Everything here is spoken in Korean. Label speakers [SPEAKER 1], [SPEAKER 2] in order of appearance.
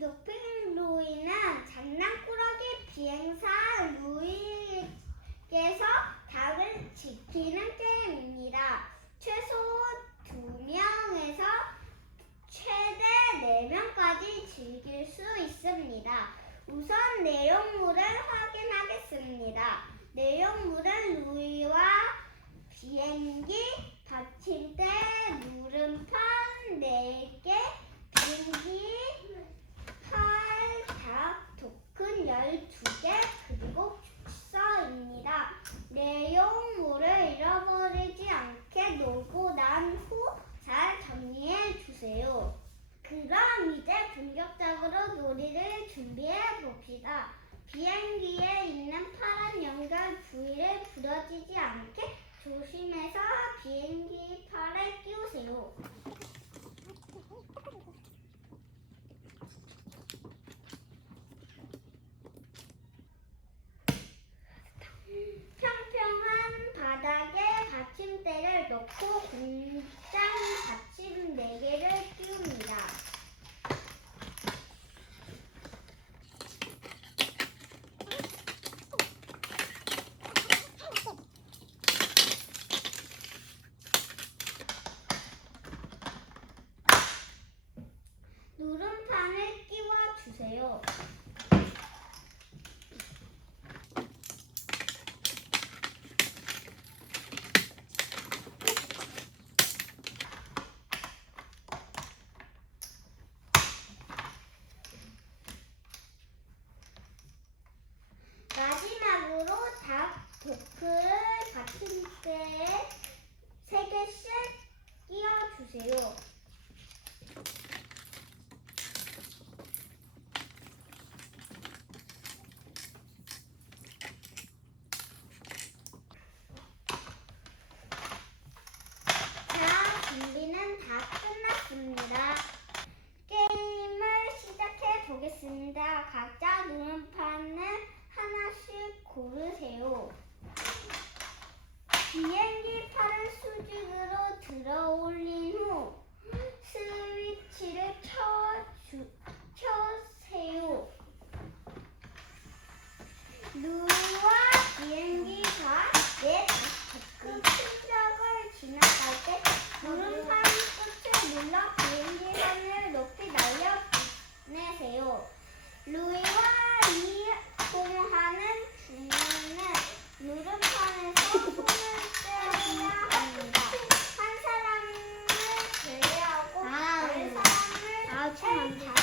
[SPEAKER 1] 높은 루이는 장난꾸러기 비행사 루이에게서 닭을 지키는 게임입니다. 최소 2명에서 최대 4명까지 즐길 수 있습니다. 우선 내용물을 확인하겠습니다. 내용물은 루이와 비행기, 받침대, 누름판 4개, 비행기, 팔, 닭, 토큰 12개, 그리고 축서입니다. 내용물을 잃어버리지 않게 놀고 난 후 잘 정리해 주세요. 그럼 이제 본격적으로 놀이를 준비해 봅시다. 비행기에 있는 파란 연결 부위를 부러지지 않게 조심해서 비행기 팔에 끼우세요. 평평한 바닥에 받침대 준다. 각자 눈판을 하나씩 고르세요. 비행기 팔을 수직으로 들어 올린 후 스위치를 켜주, 켜세요. 누 太难。